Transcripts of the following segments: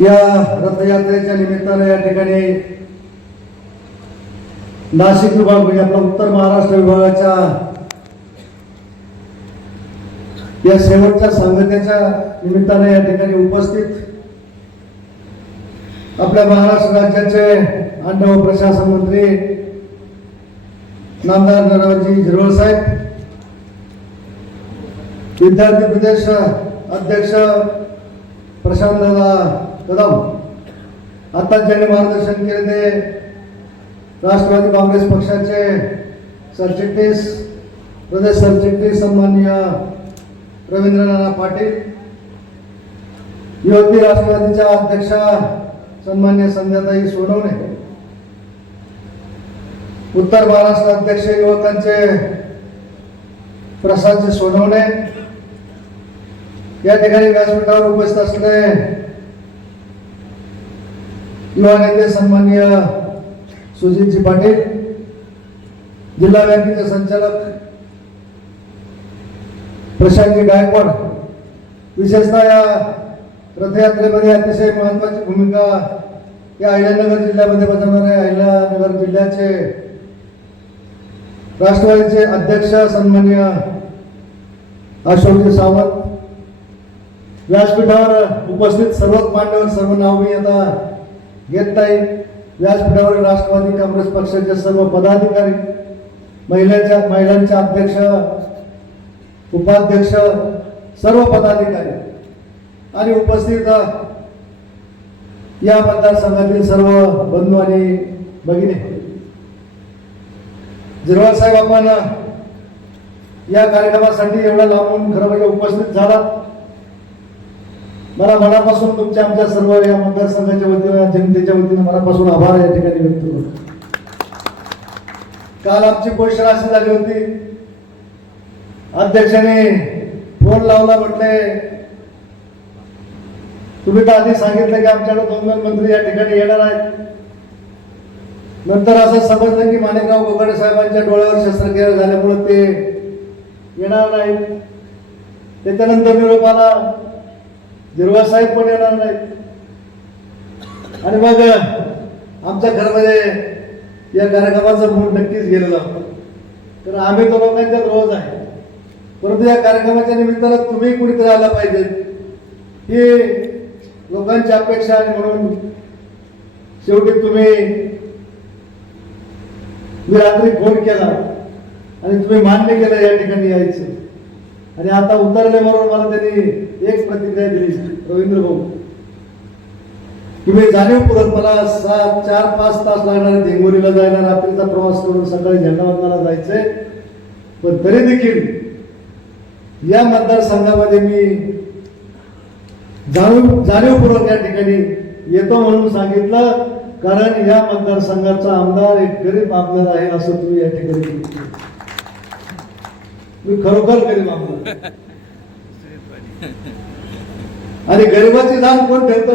या रथयात्रेच्या निमित्तानं या ठिकाणी नाशिक विभाग म्हणजे आपला उत्तर महाराष्ट्र विभागाच्या या शेवटच्या सांगतेच्या निमित्तानं या ठिकाणी उपस्थित आपल्या महाराष्ट्र राज्याचे अन्न व प्रशासन मंत्री नामदार नरवजी झिरवळ साहेब विद्यार्थी प्रदेश अध्यक्ष प्रशांत दादा कदम आता ज्यांनी मार्गदर्शन केले ते राष्ट्रवादी काँग्रेस पक्षाचे सरचिटणीस प्रदेश सरचिटणीस सन्माननीय रवींद्रनाथ पाटील युवती राष्ट्रवादीच्या अध्यक्षा सन्मान्य संध्याताई सोनवणे उत्तर महाराष्ट्र अध्यक्ष युवकांचे प्रसादजी सोनवणे या ठिकाणी व्यासपीठावर उपस्थित असले युवा नेते सन्माननीय सुजितजी पाटील जिल्हा बँकेचे संचालक प्रशांतजी गायकवाड विशेषतः या रथयात्रेमध्ये अतिशय महत्वाची भूमिका या अहिल्यानगर जिल्ह्यामध्ये बजावणारे अहिल्यानगर जिल्ह्याचे राष्ट्रवादीचे अध्यक्ष सन्माननीय अशोकजी सावंत व्यासपीठावर उपस्थित सर्वच मान्यवर सर्व नाव मी आता घेत नाही व्यासपीठावर राष्ट्रवादी काँग्रेस पक्षाचे सर्व पदाधिकारी महिलांच्या महिलांचे अध्यक्ष उपाध्यक्ष सर्व पदाधिकारी आणि उपस्थित या मतदारसंघातील सर्व बंधू आणि भगिनी. जिरवाल साहेब आपण या कार्यक्रमासाठी एवढा लांबून खरं म्हणजे उपस्थित झाला मला मनापासून तुमच्या आमच्या सर्व या मतदारसंघाच्या वतीनं जनतेच्या वतीनं मनापासून आभार या ठिकाणी व्यक्त करतो. काल आमची घोषणा अशी झाली होती. अध्यक्षाने फोन लावला म्हटले तुम्ही तर आधी सांगितलं की आमच्याकडे दोन दोन मंत्री या ठिकाणी येणार आहेत. नंतर असं समजलं की माणिकराव गोगाडे साहेबांच्या डोळ्यावर शस्त्रक्रिया झाल्यामुळे ते येणार नाहीत. त्याच्यानंतर निरोपाला साहेब पण येणार नाहीत. आणि मग आमच्या घरामध्ये या कार्यक्रमाचं मूड नक्कीच गेलेलं तर आम्ही तो लोकांच्यात रोज आहे. परंतु या कार्यक्रमाच्या निमित्तानं तुम्ही कुणीतरी आला पाहिजे. ही लोकांची अपेक्षा आहे म्हणून शेवटी तुम्ही मी रात्री फोन केला आणि तुम्ही मान्य केलं या ठिकाणी यायचं. आणि आता उतरल्याबरोबर मला त्यांनी एक प्रतिक्रिया दिली रवींद्र भाऊ. तुम्ही जाणीवपूर्वक मला सात चार पाच तास लागणार आहे देंगोरीला जायला रात्रीचा प्रवास करून सकाळी झेंडावंदनाला जायचंय. पण तरी देखील या मतदारसंघामध्ये मी जाणीव जाणीवपूर्वक या ठिकाणी येतो म्हणून सांगितलं कारण या मतदारसंघाचा आमदार एक गरीब आमदार आहे असं तुम्ही या ठिकाणी मी खरोखर गरीब आमदार आणि गरिबाची जाण कोण ठेवत?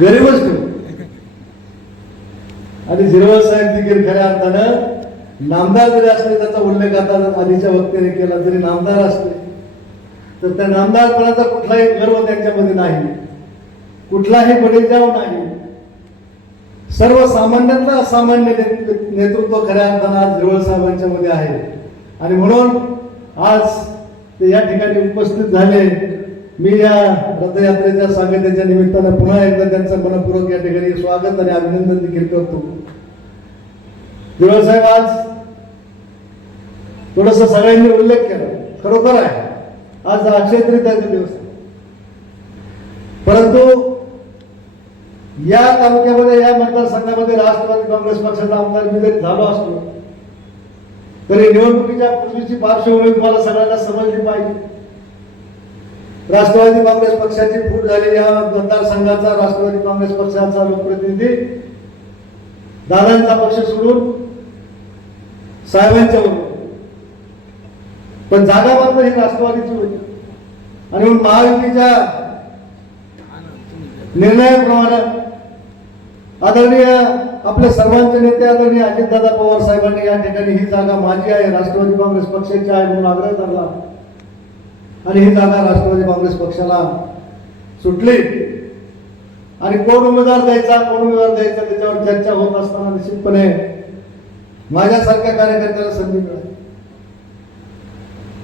गरीबच ठेव आणि झिरवळ साहेब देखील खऱ्या अर्थानं नामदार जरी असले त्याचा उल्लेख आता आधीच्या वक्त्याने केला जरी नामदार असले. तर त्या नामदारपणाचा कुठलाही गर्व त्यांच्यामध्ये नाही. कुठलाही बळीजाव नाही. सर्वसामान्यातलं असामान्य नेतृत्व खऱ्या अर्थानं आज झिरवळ साहेबांच्या मध्ये आहे. आणि म्हणून आज ते या ठिकाणी उपस्थित झाले. मी या रथयात्रेच्या सांगतेच्या निमित्तानं पुन्हा एकदा त्यांचं मनपूर्वक या ठिकाणी स्वागत आणि अभिनंदन देखील करतो. दिवसाहेब आज थोडस सगळ्यांनी उल्लेख केला. खरोखर आहे. आज अक्षय तृतीयाचा दिवस परंतु या तालुक्यामध्ये या मतदारसंघामध्ये राष्ट्रवादी काँग्रेस पक्षाचा आमदार मी जरी झालो असतो. तरी निवडणुकीच्या पूर्वीची पार्श्वभूमी तुम्हाला सगळ्यांना समजली पाहिजे. राष्ट्रवादी काँग्रेस पक्षाची फूट झालेल्या मतदारसंघाचा राष्ट्रवादी काँग्रेस पक्षाचा लोकप्रतिनिधी. दादांचा पक्ष सोडून साहेबांच्या बरोबर पण जागा मात्र ही राष्ट्रवादीची होती. आणि म्हणून महायुतीच्या निर्णयाप्रमाणे आदरणीय आपले सर्वांचे नेते आदरणीय अजितदादा पवार साहेबांनी या ठिकाणी ही जागा माझी आहे. राष्ट्रवादी काँग्रेस पक्षाची आहे म्हणून आग्रह धरला. आणि ही जागा राष्ट्रवादी काँग्रेस पक्षाला सुटली. आणि कोण उमेदवार द्यायचा कोण उमेदवार द्यायचा त्याच्यावर चर्चा होत असताना निश्चितपणे माझ्यासारख्या कार्यकर्त्याला संधी मिळाली.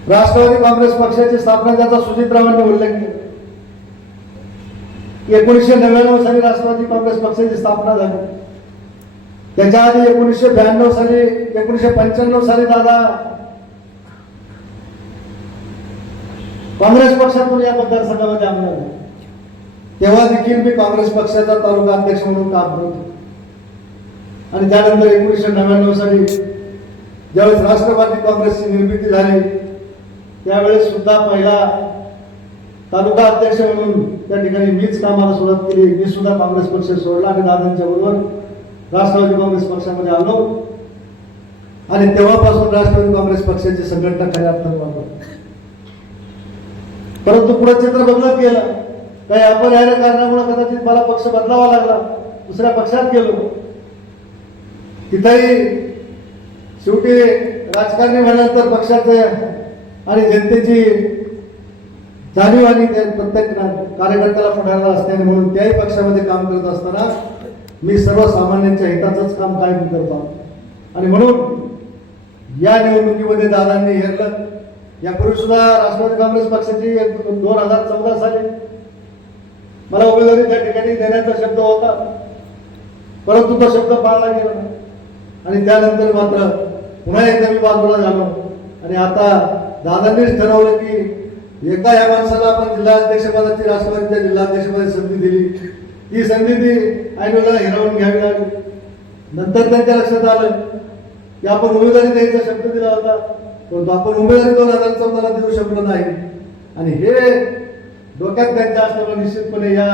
राष्ट्रवादी काँग्रेस पक्षाची स्थापना ज्याचा सुजितरावांनी उल्लेख केला. एकोणीसशे नव्याण्णव साली राष्ट्रवादी काँग्रेस पक्षाची स्थापना झाली. त्याच्या आधी एकोणीसशे ब्याण्णव साली एकोणीसशे पंच्याण्णव साली दादा काँग्रेस पक्षातून या मतदारसंघामध्ये आमदार झाले तेव्हा देखील मी काँग्रेस पक्षाचा तालुका अध्यक्ष म्हणून काम करत आणि त्यानंतर एकोणीसशे नव्याण्णव साली ज्यावेळेस राष्ट्रवादी काँग्रेसची निर्मिती झाली त्यावेळेस सुद्धा पहिला तालुका अध्यक्ष म्हणून त्या ठिकाणी मीच कामाला सुरुवात केली. मी सुद्धा काँग्रेस पक्ष सोडला आणि दादांच्या बरोबर राष्ट्रवादी काँग्रेस पक्षामध्ये आलो. आणि तेव्हापासून राष्ट्रवादी काँग्रेस पक्षाची संघटना खऱ्या अर्थात वापरतो परंतु पुढे चित्र बदलत गेलं. काही अपरिहार्य कारणामुळे कदाचित मला पक्ष बदलावा लागला. दुसऱ्या पक्षात गेलो. तिथेही शेवटी राजकारणी म्हणाल्यानंतर पक्षाचे आणि जनतेची जाणीव आणि प्रत्येक कार्यकर्त्याला कार्यकर्त्याला असते आणि म्हणून त्याही पक्षामध्ये काम करत असताना मी सर्वसामान्यांच्या हिताचंच काम काय करतो. आणि म्हणून या निवडणुकीमध्ये दादांनी हेरलं. यापूर्वी सुद्धा राष्ट्रवादी काँग्रेस पक्षाची दोन हजार चौदा साली मला उमेदवारी त्या ठिकाणी देण्याचा शब्द होता. परंतु तो शब्द पाळला गेला आणि त्यानंतर मात्र पुन्हा एकदा मी बाजूला झालो. आणि आता दादांनीच ठरवलं की एका या माणसाला आपण जिल्हाध्यक्षपदाची राष्ट्रवादीच्या जिल्हाध्यक्षपदाची संधी दिली. ती संधी ती ऐनवेळेला हिरावून घ्यावी लागली. नंतर त्यांच्या लक्षात आलं की आपण उमेदवारी द्यायचा शब्द दिला होता परंतु आपण उमेदवारी दोन हजार चौदाला देऊ शकलो नाही. आणि हे डोक्यात त्यांच्या असल्यामुळे निश्चितपणे या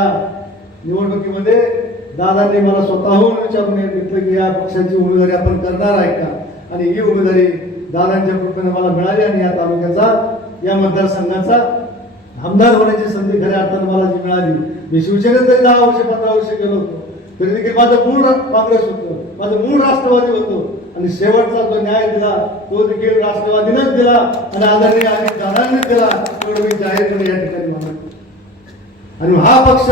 निवडणुकीमध्ये दादांनी मला स्वतःहून विचारून घेतलं की या पक्षाची उमेदवारी आपण करणार आहे का? आणि ही उमेदवारी दादांच्या कृपेने मला मिळाली आणि या तालुक्याचा या मतदारसंघाचा आमदार होण्याची संधी खऱ्या अर्थानं मला जी मिळाली. मी शिवसेनेत तरी दहा वर्ष पंधरा वर्ष गेलो होतो. तरी देखील माझं मूळ काँग्रेस होतं. माझं मूळ राष्ट्रवादी होतो. आणि शेवटचा जो न्याय दिला तो देखील राष्ट्रवादीनंच दिला आणि आदरणीय अजित दादांनी दिला एवढं मी जाहीरपणे या ठिकाणी मानतो. आणि हा पक्ष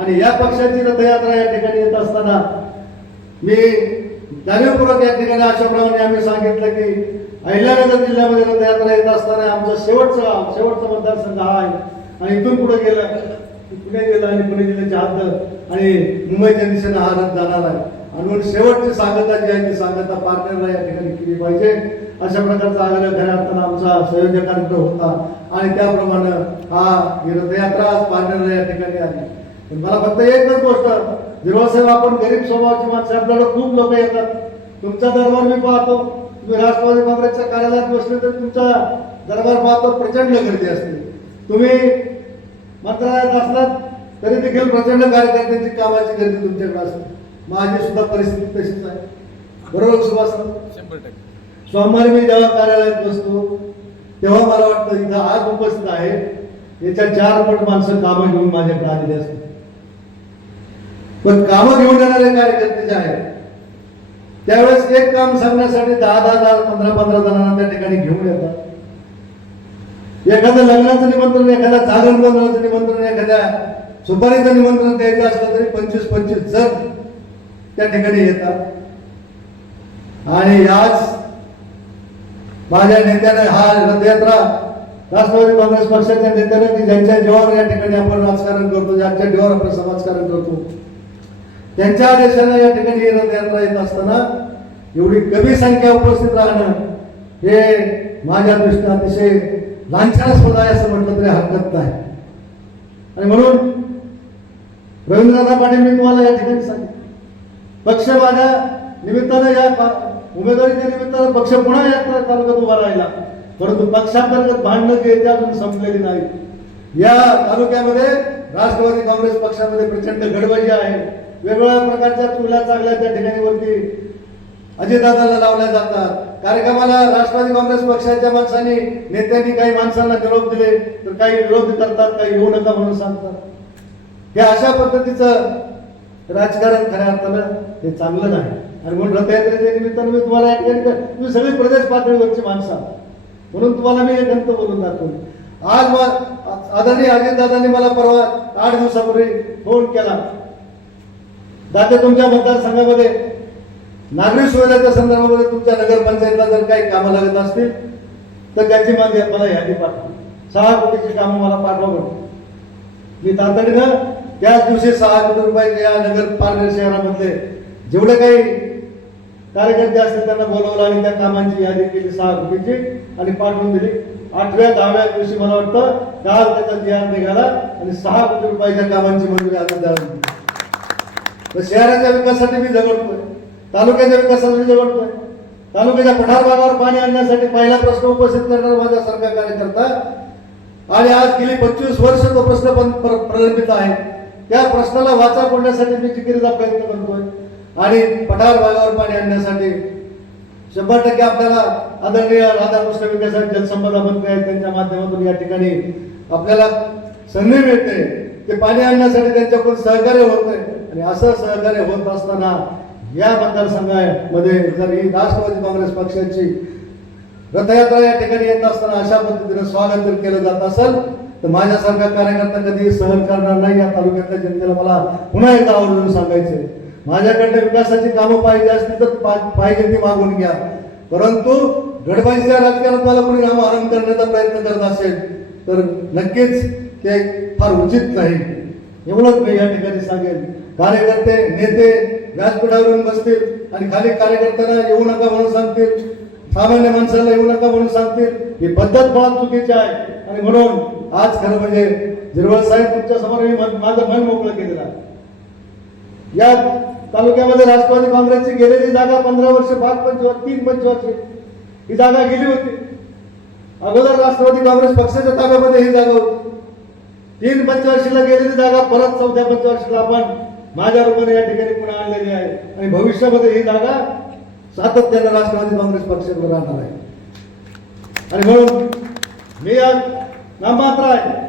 आणि या पक्षाची रथयात्रा या ठिकाणी येत असताना मी जाणीवपूर्वक या ठिकाणी अशाप्रमाणे आम्ही सांगितलं की अहिल्यानगर जिल्ह्यामध्ये रथयात्रा येत असताना आमचा शेवटचा शेवटचं शेवटचा मतदारसंघ हा आहे. आणि इथून पुढे गेलं पुणे गेलं आणि पुणे जिल्ह्याच्या हात आणि मुंबईच्या दिशेने हा रथ जाणार आहे. आणि म्हणून शेवटची सांगता जी आहे ती सांगता पार्टनरला या ठिकाणी केली पाहिजे. अशा प्रकारचा आग्रह खऱ्या अर्थानं आमचा संयोजकांकडे होता. आणि त्याप्रमाणे हा रथयात्रा आज पार्टनरला या ठिकाणी आली. पण मला फक्त एकच गोष्ट जेव्हा साहेब आपण गरीब स्वभावाची माणसं आपल्याला खूप लोक येतात. तुमचा दरबार मी पाहतो. तुम्ही राष्ट्रवादी काँग्रेसच्या कार्यालयात बसले तर तुमचा दरबार पाहतो प्रचंड गर्दी असते. तुम्ही मंत्रालयात असलात तरी देखील प्रचंड कार्यकर्त्यांची कामाची गर्दी तुमच्याकडे असते. माझी सुद्धा परिस्थिती तशीच आहे. बरोबर सुभाष शंभर टक्के. सोमवारी मी जेव्हा कार्यालयात बसतो तेव्हा मला वाटतं इथं आज उपस्थित आहे. याच्या चार पट माणसं कामं घेऊन माझ्याकडे आलेली असतात. पण कामं घेऊन येणारे कार्यकर्ते जे आहेत त्यावेळेस एक काम सांगण्यासाठी दहा दहा दहा पंधरा पंधरा जणांना त्या ठिकाणी घेऊन येतात. एखादं लग्नाचं निमंत्रण एखाद्या जागरण गोंधळाचं निमंत्रण एखाद्या सुपारीचं निमंत्रण द्यायचं असलं तरी पंचवीस पंचवीस जण त्या ठिकाणी येतात. आणि आज माझ्या नेत्याने हा रथयात्रा राष्ट्रवादी काँग्रेस पक्षाच्या नेत्याने की ज्यांच्या जीवावर या ठिकाणी आपण राजकारण करतो ज्यांच्या जीवावर आपण समाजकारण करतो त्यांच्या आदेशाने या ठिकाणी रथयात्रा येत असताना एवढी कमी संख्या उपस्थित राहणं हे माझ्या दृष्टीने अतिशय लांछनास्पद आहे असं म्हटलं तरी हरकत नाही. आणि म्हणून रवींद्रनाथ पाटील मी तुम्हाला या ठिकाणी सांगितलं पक्ष माझ्या निमित्तानं या उमेदवारीच्या निमित्तानं पक्ष पुन्हा या तालुक्यात उभा राहिला. परंतु पक्षांतर्गत भांडणं घेते अजून संपलेली नाही या तालुक्यामध्ये राष्ट्रवादी काँग्रेस पक्षामध्ये प्रचंड गडबडी आहे. वेगवेगळ्या प्रकारच्या चुल्या चांगल्या त्या ठिकाणी वरती अजितदादाला लावल्या जातात. कार्यक्रमाला राष्ट्रवादी काँग्रेस पक्षाच्या माणसांनी नेत्यांनी काही माणसांना निरोप दिले तर काही विरोध करतात काही येऊ नका म्हणून सांगतात. हे अशा पद्धतीचं राजकारण खऱ्या अर्थानं हे चांगलं नाही. आणि म्हणून रथयात्रेच्या निमित्तानं मी तुम्हाला या ठिकाणी तुम्ही सगळी प्रदेश पातळीवरची माणसं आहात. म्हणून तुम्हाला मी एक अंत बोलून दाखवली आज आदरणीय अजितदादांनी मला परवा आठ दिवसापूर्वी फोन केला. जाते तुमच्या मतदारसंघामध्ये नागरिक सुविधाच्या संदर्भामध्ये तुमच्या नगरपंचायतला जर काही कामं लागत असतील तर त्याची माझी मला यादी पाठवा. सहा कोटीची कामं मला पाठवा मी तातडीनं त्याच दिवशी सहा कोटी रुपये या नगर पारनेर शहरामधले जेवढे काही कार्यकर्ते असतील त्यांना बोलवलं आणि त्या कामांची यादी केली सहा कोटीची आणि पाठवून दिली. आठव्या दहाव्या दिवशी मला वाटतं दहा त्याचा जी आर निघाला आणि सहा कोटी रुपयाच्या कामांची मंजुरी आज द्यावी शहराच्या विकासासाठी मी झगडतोय. तालुक्याच्या विकासासाठी मी झगडतोय. तालुक्याच्या पठार भागावर पाणी आणण्यासाठी पहिला प्रश्न उपस्थित करणारा सरकार कार्यकर्ता आणि आज गेली पंचवीस वर्ष तो प्रश्न पण प्रलंबित आहे. त्या प्रश्नाला वाचा फोडण्यासाठी मी जिकिरीचा प्रयत्न करतोय. आणि पठार भागावर पाणी आणण्यासाठी शंभर टक्के आपल्याला आदरणीय राधाकृष्ण विकास आणि जलसंपदा मंत्री आहेत त्यांच्या माध्यमातून या ठिकाणी आपल्याला संधी मिळते. ते पाणी आणण्यासाठी त्यांच्याकडून सहकार्य होत आहे आणि असं सहकार्य होत असताना या मतदारसंघामध्ये जर ही राष्ट्रवादी काँग्रेस पक्षाची रथयात्रा या ठिकाणी येत असताना अशा पद्धतीने स्वागत जर केलं जात असेल तर माझ्यासारखा कार्यकर्ता कधी सहन करणार नाही या तालुक्यातल्या जनतेला मला पुन्हा एकदा आवर्जून सांगायचे माझ्याकडे विकासाची कामं पाहिजे असतील तर पा- पाहिजे ती मागून घ्या. परंतु गडबाजीच्या राजकारणात मला कोणी नाम आरंभ करण्याचा प्रयत्न करत असेल तर नक्कीच ते फार उचित नाही. एवढंच मी या ठिकाणी सांगेन. कार्यकर्ते नेते व्यासपीठावरून बसतील आणि खाली कार्यकर्त्यांना येऊ नका म्हणून सांगतील. सामान्य माणसाला येऊ नका म्हणून सांगतील. ही पद्धत फळात चुकीची आहे. आणि म्हणून आज खरं म्हणजे झिरवळ साहेब तुमच्यासमोर मी माझं मन मोकळं केलेलं आहे. या तालुक्यामध्ये राष्ट्रवादी काँग्रेसची गेलेली जागा पंधरा वर्ष पाच पंचवर्ष तीन पंचवर्ष ही जागा गेली होती. अगोदर राष्ट्रवादी काँग्रेस पक्षाच्या ताब्यामध्ये ही जागा होती. तीन पंचवर्षीला गेलेली जागा परत चौथ्या पंचवर्षीला आपण माझ्या रूपाने या ठिकाणी पुन्हा आणलेली आहे? आणि भविष्यामध्ये ही जागा सातत्यानं राष्ट्रवादी काँग्रेस पक्षाकडे राहणार आहे. आणि म्हणून मी आज नाममात्र आहे.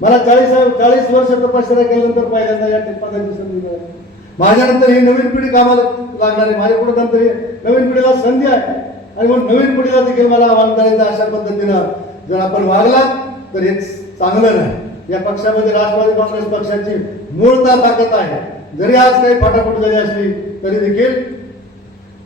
मला चाळीस चाळीस वर्ष तपश्चर्या केल्यानंतर पहिल्यांदा या पदाची संधी मिळाली माझ्यानंतर ही नवीन पिढी कामाला लागणार आहे. माझ्यापुढे नंतर ही नवीन पिढीला संधी आहे. आणि म्हणून नवीन पिढीला देखील मला आव्हान करायचं अशा पद्धतीनं जर आपण वागलात तर हे चांगलं नाही. या पक्षामध्ये राष्ट्रवादी काँग्रेस पक्षाची मूळता ताकद आहे. जरी आज काही फाटाफट झाली असली तरी देखील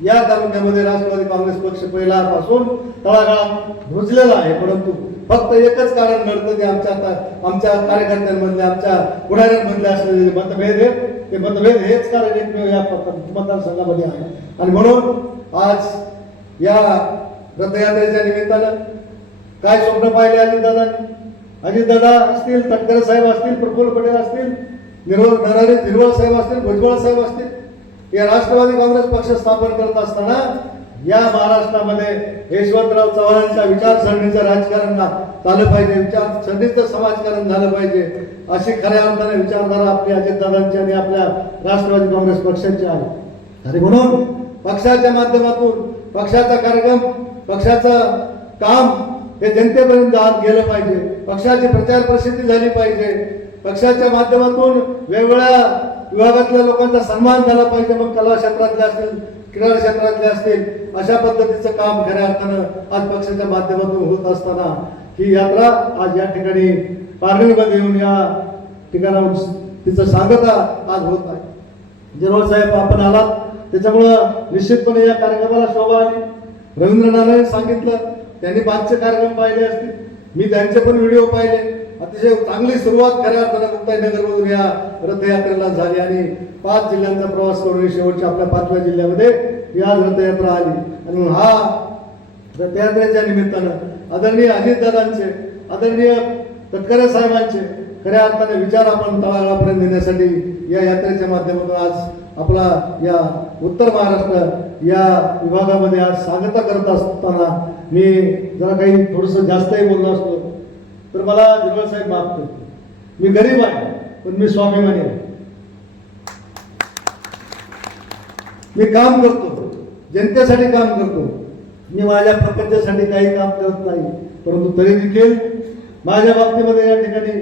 या तालुक्यामध्ये राष्ट्रवादी काँग्रेस पक्ष पहिल्यापासून तळागाळात रुजलेला आहे. परंतु फक्त एकच कारण घडतं ते आमच्या आता आमच्या कार्यकर्त्यांमधले आमच्या पुढाऱ्यांमधले असलेले मतभेद आहेत ते मतभेद हेच कारण एकमेव या मतदारसंघामध्ये आहे. आणि म्हणून आज या रथयात्रेच्या निमित्तानं काय स्वप्न पाहिले अजितदादांनी? अजितदादा असतील तटकरे साहेब असतील प्रफुल्ल पटेल असतील निर्वळ नरारी निर्वळ साहेब असतील भुजबळ साहेब असतील या राष्ट्रवादी काँग्रेस पक्ष स्थापन करत असताना या महाराष्ट्रामध्ये यशवंतराव चव्हाणांच्या विचारसरणीचं राजकारण झालं पाहिजे विचारसरणीचं समाजकारण झालं पाहिजे अशी खऱ्या अर्थाने विचारधारा आपल्या अजितदादांची आणि आपल्या राष्ट्रवादी काँग्रेस पक्षाची आहे. आणि म्हणून पक्षाच्या माध्यमातून पक्षाचा कार्यक्रम पक्षाचं काम हे जनतेपर्यंत आत गेलं पाहिजे पक्षाची प्रचार प्रसिद्धी झाली पाहिजे पक्षाच्या माध्यमातून वेगवेगळ्या विभागातल्या लोकांचा सन्मान झाला पाहिजे. मग कला क्षेत्रातले असतील क्रीडा क्षेत्रातले असतील अशा पद्धतीचं काम खऱ्या अर्थानं आज पक्षाच्या माध्यमातून होत असताना ही यात्रा आज या ठिकाणी पारनेरमध्ये येऊन या ठिकाणाहून तिचं सांगता आज होत आहे. जिरवळ साहेब आपण आलात. त्याच्यामुळं निश्चितपणे या कार्यक्रमाला शोभा आली. रवींद्रनाथांनी सांगितलं. त्यांनी पाचचे कार्यक्रम पाहिले असतील. मी त्यांचे पण व्हिडिओ पाहिले. अतिशय चांगली सुरुवात खऱ्या अर्थानं मुक्ताईनगरमधून या रथयात्रेला झाली आणि पाच जिल्ह्यांचा प्रवास करून शेवटच्या आपल्या पाचव्या जिल्ह्यामध्ये ही आज रथयात्रा आली. आणि हा रथयात्रेच्या निमित्तानं आदरणीय अजितदादांचे आदरणीय तटकरे साहेबांचे खऱ्या अर्थाने विचार आपण तळागाळापर्यंत नेण्यासाठी या यात्रेच्या माध्यमातून आज आपला या उत्तर महाराष्ट्र या विभागामध्ये आज सांगता करत असताना मी जरा काही थोडंसं जास्तही बोललो असतो. तर मला जिरवळ साहेब माफ करतो मी गरीब आहे पण मी स्वाभिमानी आहे. मी काम करतो जनतेसाठी काम करतो. मी माझ्या प्रपंचासाठी काही काम करत नाही परंतु तरी देखील माझ्या बाबतीमध्ये या ठिकाणी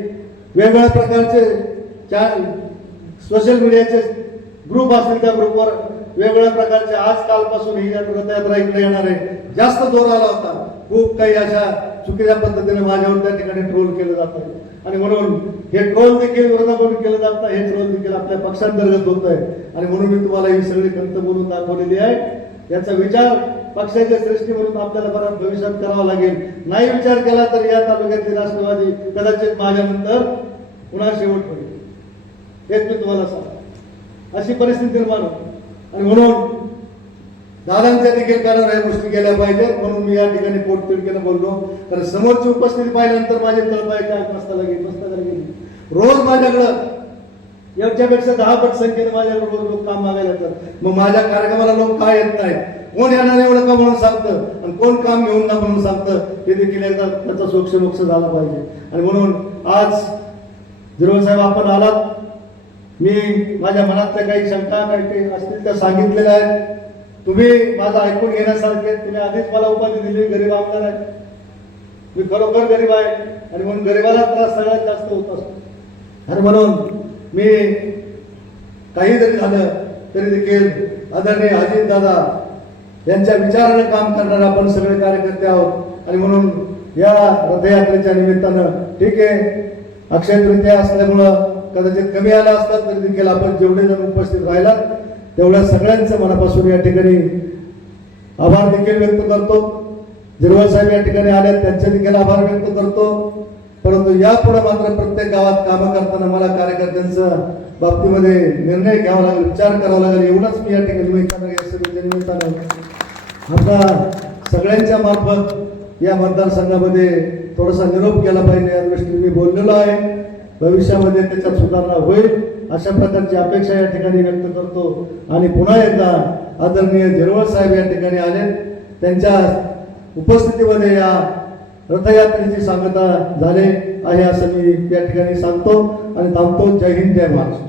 वेगवेगळ्या प्रकारचे चार सोशल मीडियाचे ग्रुप असतील त्या ग्रुपवर वेगवेगळ्या प्रकारचे आज कालपासून ही रथयात्रा इकडे येणार आहे. जास्त जोर आला होता खूप काही अशा चुकीच्या पद्धतीने माझ्यावर त्या ठिकाणी ट्रोल केलं जातं आणि म्हणून हे ट्रोल देखील विरोधाकडून केलं जातं हे ट्रोल देखील आपल्या पक्षांतर्गत होत आहे आणि म्हणून मी तुम्हाला ही सगळी खंत बोलून दाखवलेली आहे. याचा विचार पक्षाच्या सृष्टी म्हणून आपल्याला बराच भविष्यात करावा लागेल. नाही विचार केला तर या तालुक्यातली राष्ट्रवादी कदाचित माझ्यानंतर पुन्हा शेवट होईल. हेच मी तुम्हाला सांग अशी परिस्थिती निर्माण होती. आणि म्हणून दादांच्या देखील कानावर या गोष्टी केल्या पाहिजेत म्हणून मी या ठिकाणी पोटतिडकीनं बोललो. कारण समोरची उपस्थिती पाहिल्यानंतर माझे तळपायच्या आग नसताना गेली नसताना गेली. रोज माझ्याकडं याच्यापेक्षा दहा पट संख्येने माझ्याकडे रोज लोक काम मागायला येतात मग माझ्या कार्यक्रमाला लोक काय येत नाहीत? कोण येणार एवढं का म्हणून सांगतं? आणि कोण काम घेऊन ना म्हणून सांगतं? ते देखील एकदा त्याचा सोक्ष मोक्ष झाला पाहिजे. आणि म्हणून आज जिरवळ साहेब आपण आलात. मी माझ्या मनातल्या काही शंका काही काही असतील त्या सांगितलेल्या आहेत तुम्ही माझं ऐकून घेण्यासारखे तुम्ही आधीच मला उपाधी दिली गरीब आमदार आहे. मी खरोखर गरीब आहे आणि म्हणून गरीबाला त्रास सगळ्यात जास्त होत असतो. आणि म्हणून मी काही जरी झालं तरी देखील आदरणीय अजित दादा यांच्या विचारानं काम करणारे आपण सगळे कार्यकर्ते आहोत. आणि म्हणून या रथयात्रेच्या निमित्तानं ठीक आहे अक्षय तृतीया असल्यामुळं कदाचित कमी आला असतात तरी देखील आपण जेवढे जण उपस्थित राहिलात तेवढ्या सगळ्यांचं मनापासून या ठिकाणी आभार देखील व्यक्त करतो. जिरवा साहेब या ठिकाणी आले त्यांचे देखील आभार व्यक्त करतो. परंतु यापुढे मात्र प्रत्येक गावात कामं करताना मला कार्यकर्त्यांच्या बाबतीमध्ये निर्णय घ्यावा लागेल विचार करावा लागेल. एवढंच मी या ठिकाणी आता आपला सगळ्यांच्या मार्फत या मतदारसंघामध्ये थोडासा निरोप केला पाहिजे या दृष्टीने मी बोललेलो आहे. भविष्यामध्ये त्याच्यात सुधारणा होईल अशा प्रकारची अपेक्षा या ठिकाणी व्यक्त करतो. आणि पुन्हा एकदा आदरणीय झिरवळ साहेब या ठिकाणी आले. त्यांच्या उपस्थितीमध्ये या रथयात्रेची सांगता झाले आहे असं मी या ठिकाणी सांगतो. आणि थांबतो. जय हिंद जय महाराष्ट्र.